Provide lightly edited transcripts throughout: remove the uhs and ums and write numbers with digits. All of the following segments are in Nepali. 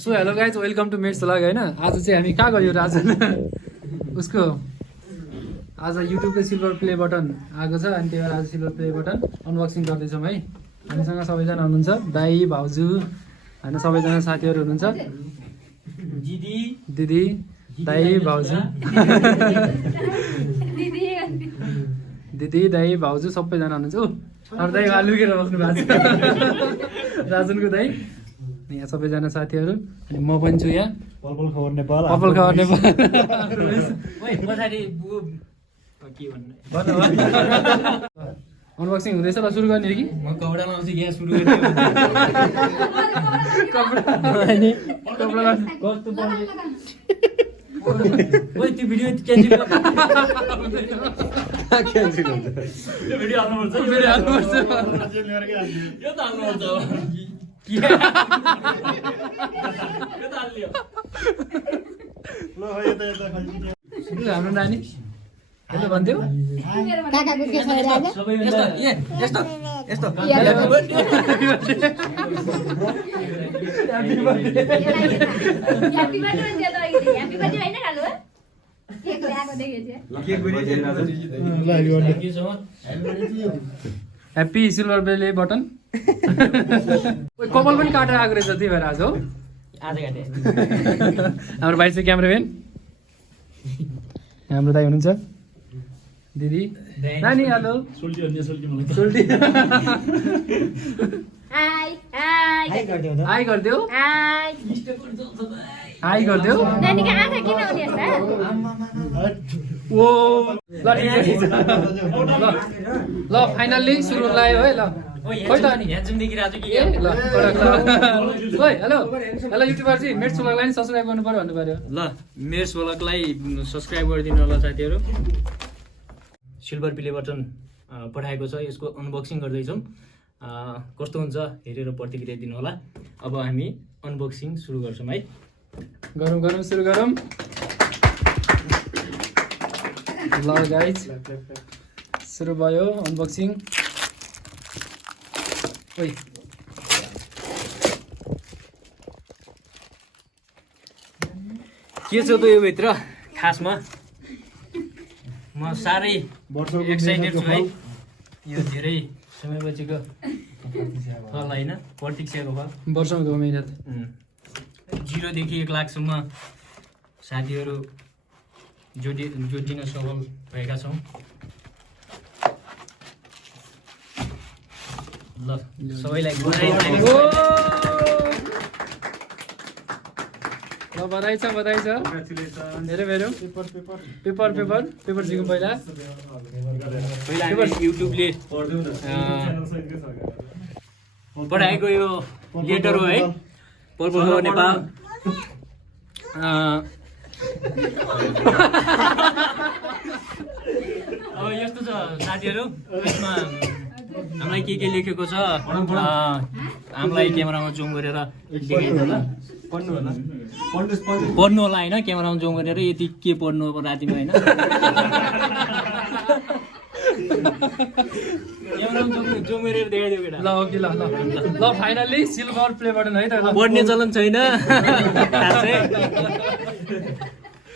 so hello guys welcome to mates vlog होइन आज चाहिँ हामी कहाँ गयो राजन उसको आज युट्युबको सिल्भर प्ले बटन आएको छ अनि त्यही भएर आज सिल्भर प्ले बटन अनबक्सिङ गर्दैछौँ है हामीसँग सबैजना हुनुहुन्छ दाई भाउजू होइन सबैजना साथीहरू हुनुहुन्छ दिदी दाई भाउजू दिदी दाई भाउजू सबैजना हुनुहुन्छ अरू दाई लुकेर बस्नु भएको छ राजनको दाई यहाँ सबैजना साथीहरू अनि म पनि छु यहाँ पल खबर नेपाल अनबक्सिङ हुँदैछ ल सुरु गर्ने कि म कपडा लाउँछु यहाँ सुरु गर्ने त्यो भिडियो क्यान्सल हाम्रो नानी हेलो भन्थ्यो काकाको के छ राजा यस्तो यस्तो ह्यापी बर्थडे हैन खालु केक ल्याएको देखेछ ह्याप्पी सिल्भर प्ले बटन कपाल पनि काटेर आएको रहेछ त्यही भएर आज हो आज काटे हाम्रो भाइ चाहिँ क्यामराम्यान हाम्रो दाइ हुनुहुन्छ दिदी नानी हेलो सोल्टी हाई गरिदेऊ हाई गरिदेऊ नानीको आँखा किन आउने यस्ता ओ ल फाइनल्ली सुरु लाग्यो है ल खोइ त अनि ल ओइ हेलो हेलो युट्युबर चाहिँ मेट्स भ्लगलाई नि सब्स्क्राइब गर्नु पर्यो भन्नु पर्यो ल मेट्स भ्लगलाई सब्स्क्राइब गरिदिनु होला साथीहरू सिल्भर प्ले बटन पठाएको छ यसको अनबक्सिङ गर्दैछौँ कस्तो हुन्छ हेरेर प्रतिक्रिया दिनु होला अब हामी अनबक्सिङ सुरु गर्छौँ है गरौँ सुरु गरौँ ल गाइज सुरु भयो अनबक्सिङ ओइ के छ त यो भित्र खासमा म साह्रै एक्साइटेड छु है यो धेरै समयपछिको फल होइन प्रतीक्षाको फल वर्षमा 2 महिना 0 देखि 1 लाखसम्म साथीहरू जोडिन सफल भएका छौँ ल सबैलाई बधाई छ धेरै मेरो पेपर जिउँ पहिला युट्युबले पठाएको यो लेटर हो है पर्पल खबर नेपाल अब यस्तो छ साथीहरू यसमा हामीलाई के लेखेको छ हामीलाई क्यामेरामा जुम गरेर देखाइदिनु होला पढ्नु होला होइन क्यामेरामा जुम गरेर यति के पढ्नु अब रातिमा होइन क्यामेरामा जुम गरेर देखाइदियो केटा ल ओके ल फाइनल्ली सिल्भर प्ले बटन है त पढ्ने चलन छैन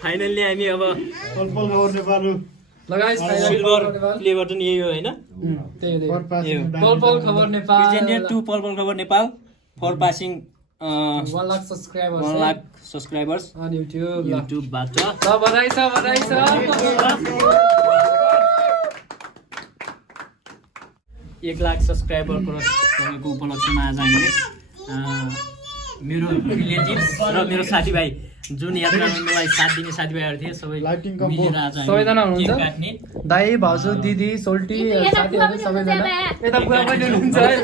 फाइनल्ली हामी अब लगाइस सिल्भर प्ले बटन यही हो होइन पल Khabar Nepal presented to Pal Khabar Nepal for passing 1 lakh subscribers on युट्युबबाट ल बधाई छ 1 लाख सब्स्क्राइबरको तपाईँको उपलक्ष्यमा आज हामीले मेरो रिलेटिभ्स र मेरो साथीभाइ जुन यात्रामा मलाई साथ दिने साथीभाइहरू थिए सबै मिलेर आज सबैजना हुनुहुन्छ काट्ने दाई भाउजू दिदी सोल्टी साथीहरू सबैजना यता बुवा पनि हुनुहुन्छ है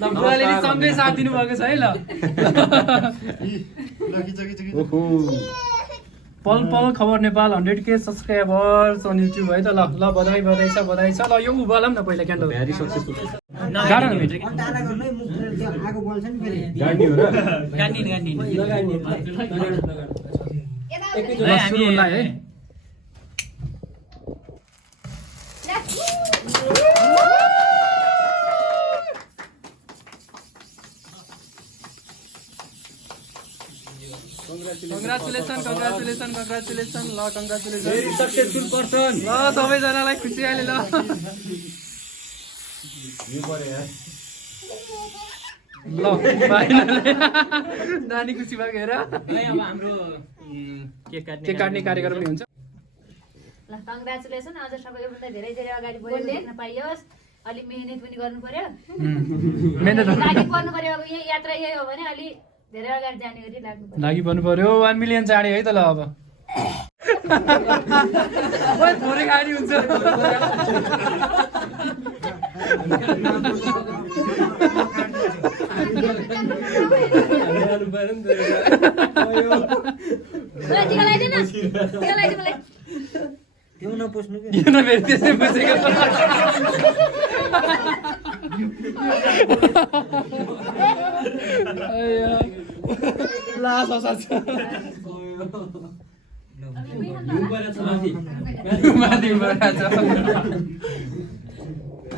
ल बुवाले नि सँगै साथ दिनुभएको छ है ल पल Khabar Nepal 100K सब्स्क्राइबर्स on YouTube है त ल बधाई छ ल यो उभा न पहिला क्यान्डल भेरी सक्सेसफुल गाडा न भेट्यो है कङ्ग्रेचुलेसन कङ्ग्रेचुलेसन कङ्ग्रेचुलेसन ल कङ्ग्रेचुलेसन सक्सेसफुल पर्सन ल सबैजनालाई खुसी आले ल ल नानी खुसी भएको हेर अब हाम्रो केक काट्ने कार्यक्रम पनि हुन्छ ल कङ्ग्रेचुलेसन अझ सबैभन्दा धेरै धेरै अगाडि बढ्न पाइयोस् अलि मेहनत पनि गर्नु पर्यो मेहनत लागि पर्नु पर्यो अब यही यात्रा यही हो भने अलि धेरै अगाडि जाने गरी लाग्नु पर्यो लागि पर्नु पर्यो 1 मिलियन चाँडै है त ल अब ओइ थोरै खानी हुन्छ त्यो नपुस्नु के किन फेरि त्यसै बसेको लास हसाछ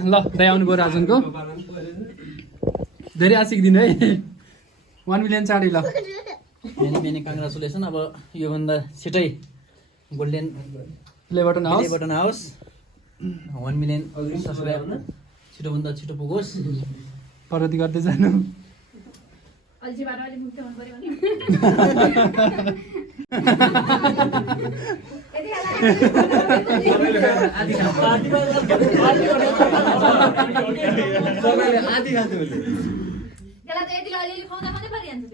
ल दाइ आउनु भयो राजनको धेरै आशिक दिन है 1 मिलियन चाँडै ल मेनी मेनी कङ्ग्रेचुलेसन अब योभन्दा छिटै गोल्डेन प्ले बटन आओस् 1 मिलियन सब्सक्राइबर छिटोभन्दा छिटो पुगोस् प्रगति गर्दै जानु अल्छीबाट अलि मुक्त हुनु पर्यो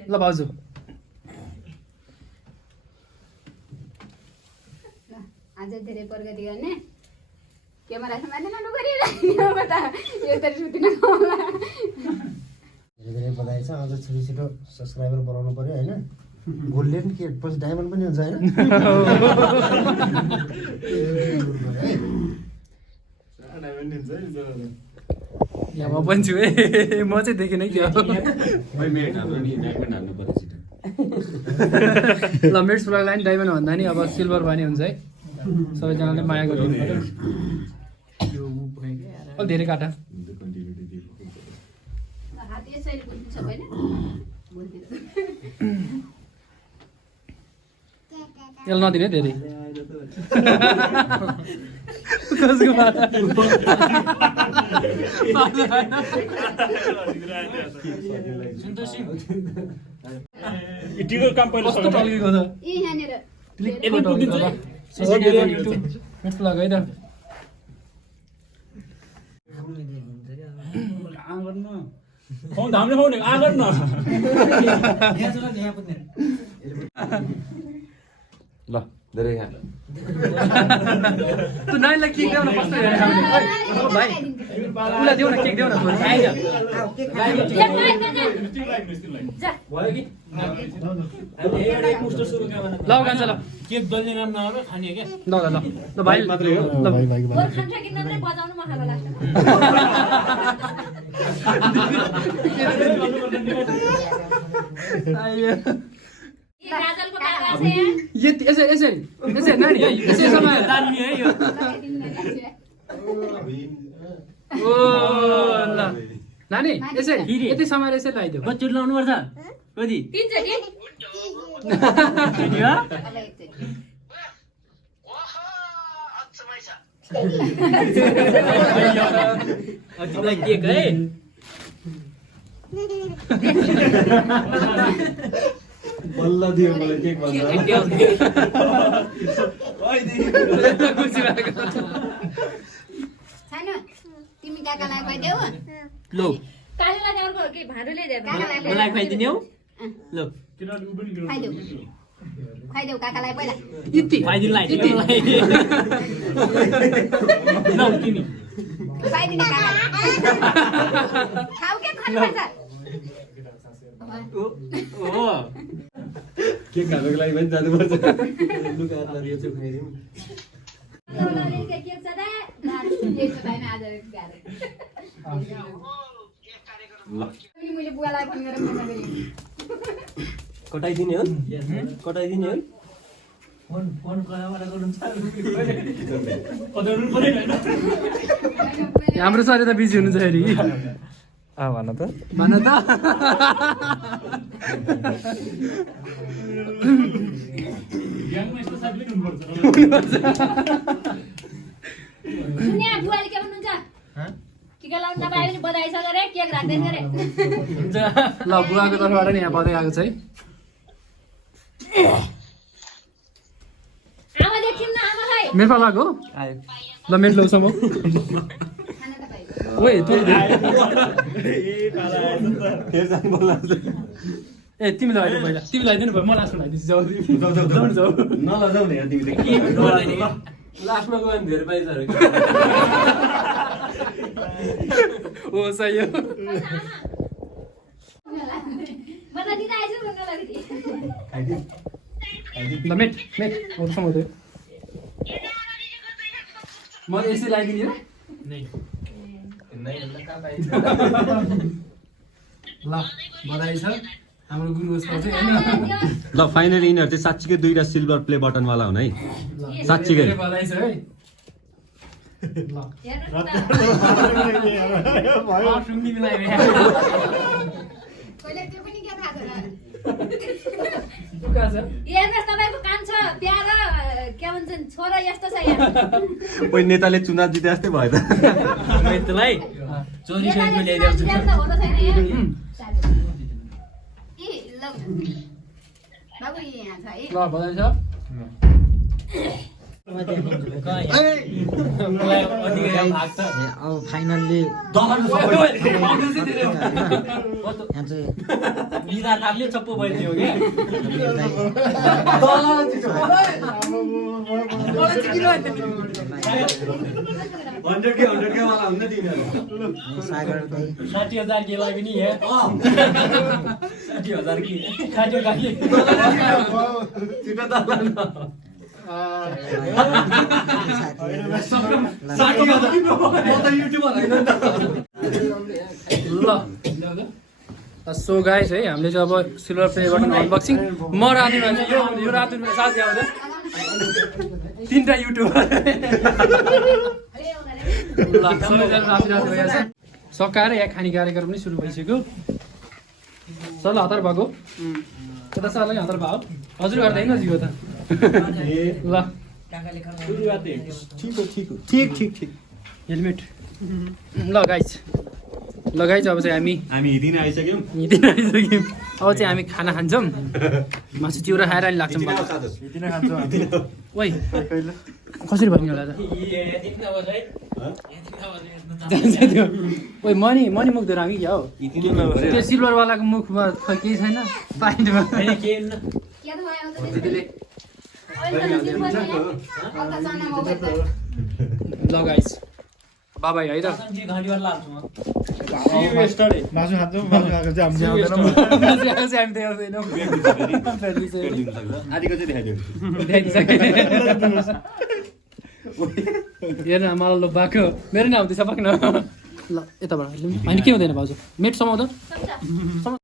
ल भाउजू आज धेरै प्रगति गर्ने क्यामेरा समातेन नगरिरहेको त यो त सुतिन होला धेरै धेरै बधाई छ अझ छिटो छिटो सब्सक्राइबर बढाउनु पर्यो हैन गोल्डेन के पछि डायमन्ड पनि हुन्छ हैन यहाँ म पनि छु है म चाहिँ देखिनँ क्या ल मिट्स ब्लगलाई नि डायमन्ड भन्दा नि अब सिल्भर भने हुन्छ है सबैजनाले माया गरिदिनु पर्यो अलि धेरै काटा हात यसरी घुम्छ होइन यसलाई नदिने धेरै कसको माता कस्तो टल्केको छ यी यहाँनिर मिट्स ब्लग है त ल धेरै खा तँ नानीलाई केक देऊ न कस्तो हेरेर खाउने भाइ उसलाई देऊ न केक देऊ न ल कान्छ ल केक दल्ने नाम नआएर खाने क्या ल ल ल ल भाइ ल भाइ भाइ गोल खान्छ कि नत्र बजाउनु मन लाग्छ गाजलको काका छ यति यसरी यसरी यसरी नानी यसरी समाएर दामी है यो ओ ल नानी यसरी यति समाएर यसरी लगाइदेऊ बच्चु लाउनु पर्छ कति तीनचोटि अब एकचोटि तिमीलाई केक है बल्ल दियो मलाई केक भन्दा खुसी भएको सानो तिमी काकालाई खुवाइदेऊ लो कालेलाई चाहिँ अर्को के भाँडो ल्याइदेऊ मलाई खुवाइदिने हौ लो खुवाइदेऊ खुवाइदेऊ काकालाई पहिला यति खुवाइदिनुलाई लौ तिमी खुवाइदिने काका खाऊ के खानुपर्छ ओ केक खानुको लागि पनि जानुपर्छ लुका हातमा दियो चाहिँ खुवाइदिउँ के छ त के छ हैन आज गाह्रो मैले बुवालाई फोन गरेर मना गरेँ कटाइदिने हो कटाइदिने हो फोन फोन कहाँबाट गर्नु छ कटाउनु पर्दैन हाम्रो सर त बिजी हुनुहुन्छ फेरि भन त भन त दुनिया बुवाले के भन्नुहुन्छ टिका लाउन नपाए पनि बधाई छ गरे केक राख्दै गरे ल बुवाको तर्फबाट नि यहाँ बधाई आएको छ है आमा देखिन न आमालाई मेरो पालाको ल मेरो ल्याउँछ म खाना त पाइ ओए तँ ए तिमीलाई अहिले पहिला तिमीलाई दिनु भयो म लास्टमा लगाइदिन्छु जाऊ जाऊ नलजाऊ न यार तिमीले लास्टमा गयो भने धेरै पैसा हो सही हो मलाई दिदा आइज न लागि ल मेट मेट अरूसँग हुँदै म यसै लगाइदिने हो ल बधाई छ हाम्रो गुरुको चाहिँ होइन ल फाइनली यिनीहरू चाहिँ साँच्चीकै 2टा सिल्भर प्ले बटनवाला हुन् है साँच्चीकै धेरै बधाई छ है ल सुन्नी मिलाइ पहिला त्यो पनि के थाहा छैन कहाँ छ हेर्नुहोस् तपाईँको कान छ प्यार के भन्छन् छोरा यस्तो छ यहाँ कोही नेताले चुनाव जिते जस्तै भयो त त्यसलाई चोरी सहितको ल्याइदिएको छु प्यार त हो त छैन यहाँ ए ल बाबु यहाँ छ है ल बधाई छ अब फाइनल्ली लिँदा थाप्ले चप्पो भइदियो क्या सागर भाइ 60,000 के लागि नि 60,000 कि 60,000 कि सो गाइस है हामीले चाहिँ अब सिल्भर प्ले बटन अनबक्सिङ म रातुमा चाहिँ यो रातुमा साथी आउँदा 3टा युट्युबर ल सबैजना राति राति भइहाल्छ सकाएर यहाँ खाने कार्यक्रम पनि सुरु भइसक्यो सर हतार भएको यता सरलाई हतार भयो हजुर गर्दैन जियो त ल ठिक हेलमेट ल गाइस अब चाहिँ हामी हामी हिँडिन आइसक्यौँ हिँडिन आइसक्यौँ अब चाहिँ हामी खाना खान्छौँ मासु चिउरा खाएर अनि लाग्छौँ ओइ कसरी भयो होला त ओइ मनी मुख धुएर हामी क्या हो त्यो सिल्भरवालाको मुखमा खै केही छैन पाइन्टमा के त भयो अन्त त्यसले ल गाइस बाबाई है त मासु खान्छौँ मासु खाएको चाहिँ हामी आउँदैनौँ आदिको चाहिँ देखाइदियो हेर्न मलाई लो भएको मेरो नाम आउँदैछ पाक्न ल यताबाट होइन के हुँदैन भाउजू मेट समाउँदा